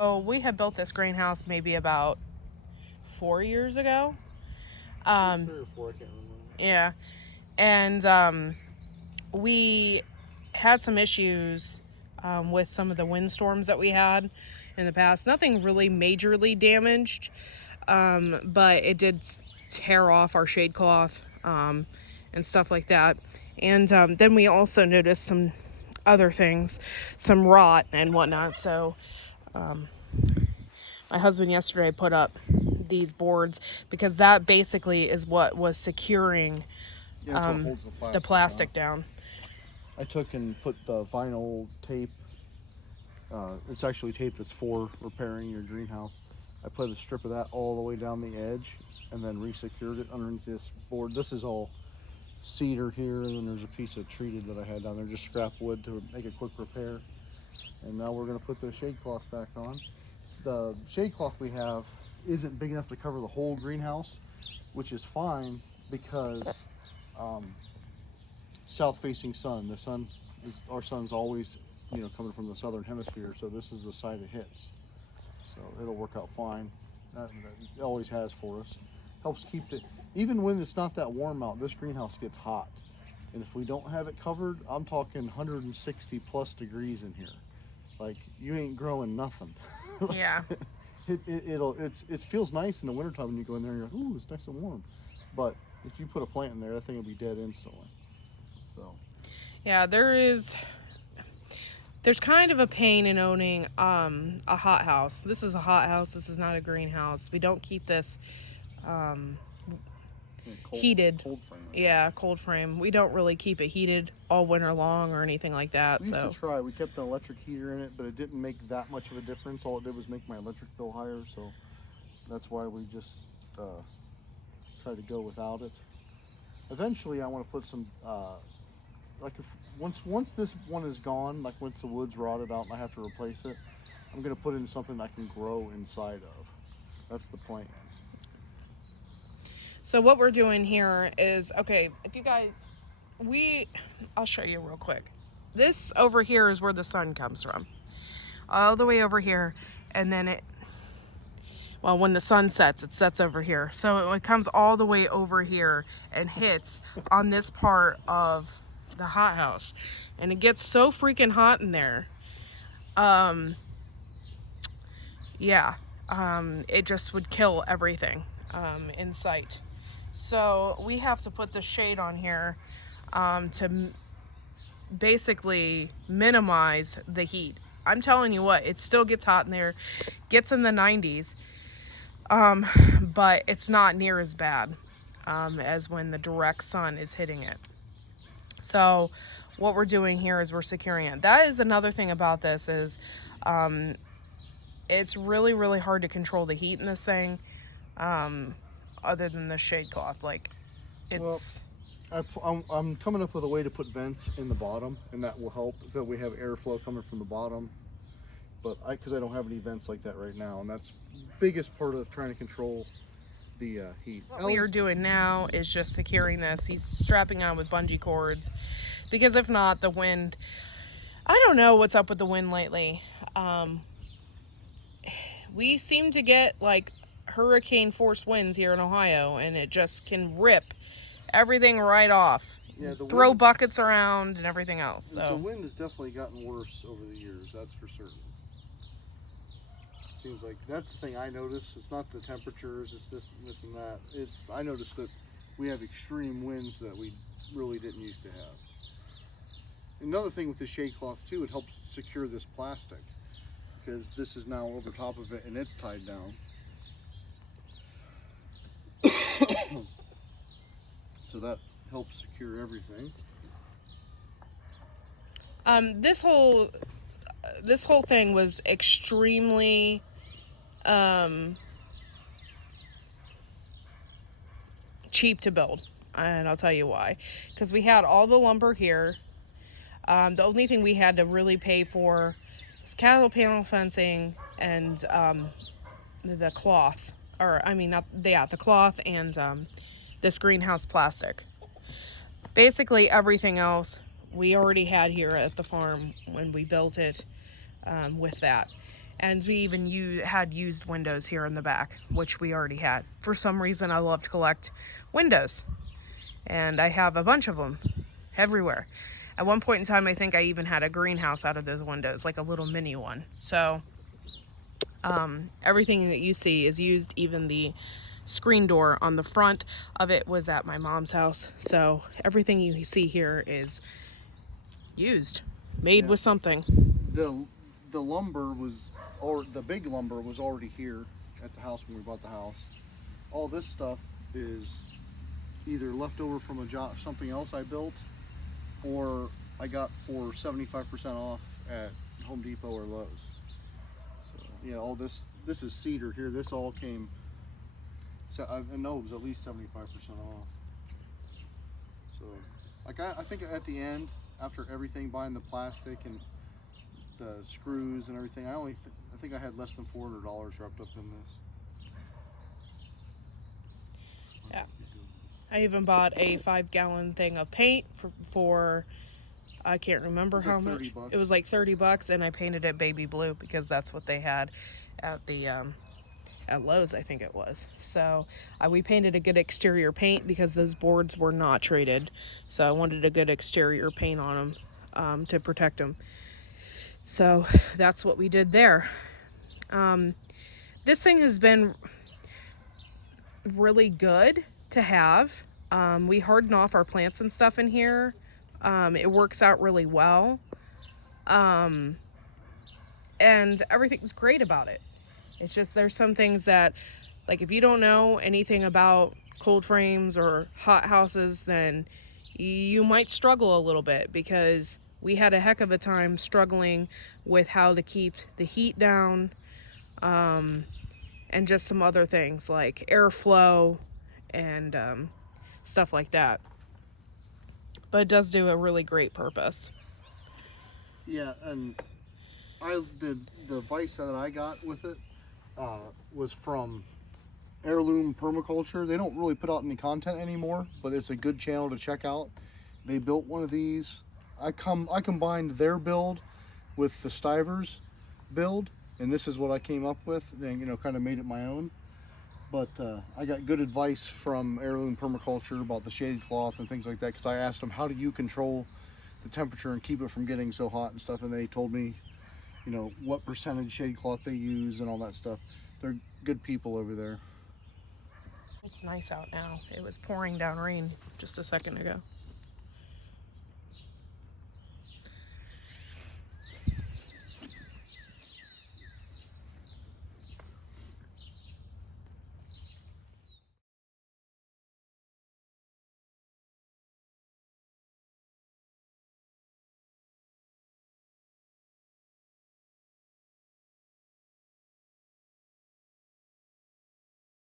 So we had built this greenhouse maybe about 4 years ago. 3 or 4, I can't remember. Yeah. And we had some issues with some of the windstorms that we had in the past. Nothing really majorly damaged, but it did tear off our shade cloth and stuff like that. And then we also noticed some other things, some rot and whatnot. So my husband yesterday put up these boards because that basically is what was securing Yeah, that's what holds the plastic down. I took and put the vinyl tape. It's actually tape that's for repairing your greenhouse. I put a strip of that all the way down the edge and then re-secured it underneath this board. This is all cedar here, and then there's a piece of treated that I had down there, just scrap wood to make a quick repair. And now we're going to put the shade cloth back on. The shade cloth we have isn't big enough to cover the whole greenhouse, which is fine because south-facing sun. The sun is, our sun's always, coming from the southern hemisphere, so this is the side it hits. So it'll work out fine. It always has for us. Helps keep it, even when it's not that warm out, this greenhouse gets hot. And if we don't have it covered, I'm talking 160 plus degrees in here. Like, you ain't growing nothing. Yeah. It feels nice in the wintertime when you go in there and you're like, ooh, it's nice and warm. But if you put a plant in there, that thing will be dead instantly. So Yeah, there's kind of a pain in owning a hot house. This is a hot house. This is not a greenhouse. We don't keep this heated. Cold frame. Yeah, cold frame. We don't really keep it heated all winter long or anything like that. We used to try. We kept an electric heater in it, but it didn't make that much of a difference. All it did was make my electric bill higher, so that's why we just tried to go without it. Eventually, I want to put some once this one is gone, like once the wood's rotted out and I have to replace it, I'm gonna put in something I can grow inside of. That's the plan. So what we're doing here is, okay, if you guys, I'll show you real quick. This over here is where the sun comes from. All the way over here, and then when the sun sets, it sets over here. So it comes all the way over here and hits on this part of the hothouse. And it gets so freaking hot in there. It just would kill everything in sight. So we have to put the shade on here to basically minimize the heat. I'm telling you what, it still gets hot in there, gets in the 90s, but it's not near as bad as when the direct sun is hitting it. So what we're doing here is we're securing it. That is another thing about this is it's really, really hard to control the heat in this thing. Other than the shade cloth, like it's. Well, I'm coming up with a way to put vents in the bottom, and that will help so we have airflow coming from the bottom. But because I don't have any vents like that right now, and that's the biggest part of trying to control the heat. What we are doing now is just securing this. He's strapping on with bungee cords, because if not, the wind. I don't know what's up with the wind lately. We seem to get like hurricane force winds here in Ohio, and it just can rip everything right off. Yeah, throw buckets around and everything else. So the wind has definitely gotten worse over the years, that's for certain. Seems like that's the thing I notice. It's not the temperatures, it's this and that. I noticed that we have extreme winds that we really didn't used to have. Another thing with the shade cloth too, it helps secure this plastic, because this is now over top of it and it's tied down. So that helps secure everything. This whole thing was extremely cheap to build, and I'll tell you why. Because we had all the lumber here. The only thing we had to really pay for is cattle panel fencing and the cloth, the cloth and this greenhouse plastic. Basically everything else we already had here at the farm when we built it with that. And we even had used windows here in the back, which we already had. For some reason, I love to collect windows, and I have a bunch of them everywhere. At one point in time, I think I even had a greenhouse out of those windows, like a little mini one. So everything that you see is used. Even the screen door on the front of it was at my mom's house. So everything you see here is used, made Yeah. with something. The the lumber was, or the big lumber was already here at the house when we bought the house. All this stuff is either left over from a job, something else I built, or I got for 75% off at Home Depot or Lowe's. So yeah, all this is cedar here. This all came. So I know it was at least 75% off. So like I think at the end, after everything, buying the plastic and the screws and everything, I think I had less than $400 wrapped up in this. Yeah. I even bought a 5-gallon thing of paint for I can't remember how like much. $30. It was like $30, and I painted it baby blue because that's what they had at the at Lowe's, I think it was. So we painted a good exterior paint because those boards were not treated. So I wanted a good exterior paint on them to protect them. So that's what we did there. This thing has been really good to have. We harden off our plants and stuff in here. It works out really well. And everything's great about it. It's just there's some things that, like, if you don't know anything about cold frames or hot houses, then you might struggle a little bit, because we had a heck of a time struggling with how to keep the heat down, and just some other things like airflow and stuff like that. But it does do a really great purpose. Yeah, and the advice that I got with it was from Heirloom Permaculture. They don't really put out any content anymore, but it's a good channel to check out. They built one of these. I combined their build with the Stivers build, and this is what I came up with, and kind of made it my own. But I got good advice from Heirloom Permaculture about the shade cloth and things like that, because I asked them, how do you control the temperature and keep it from getting so hot and stuff, and they told me what percentage shade cloth they use and all that stuff. They're good people over there. It's nice out now. It was pouring down rain just a second ago.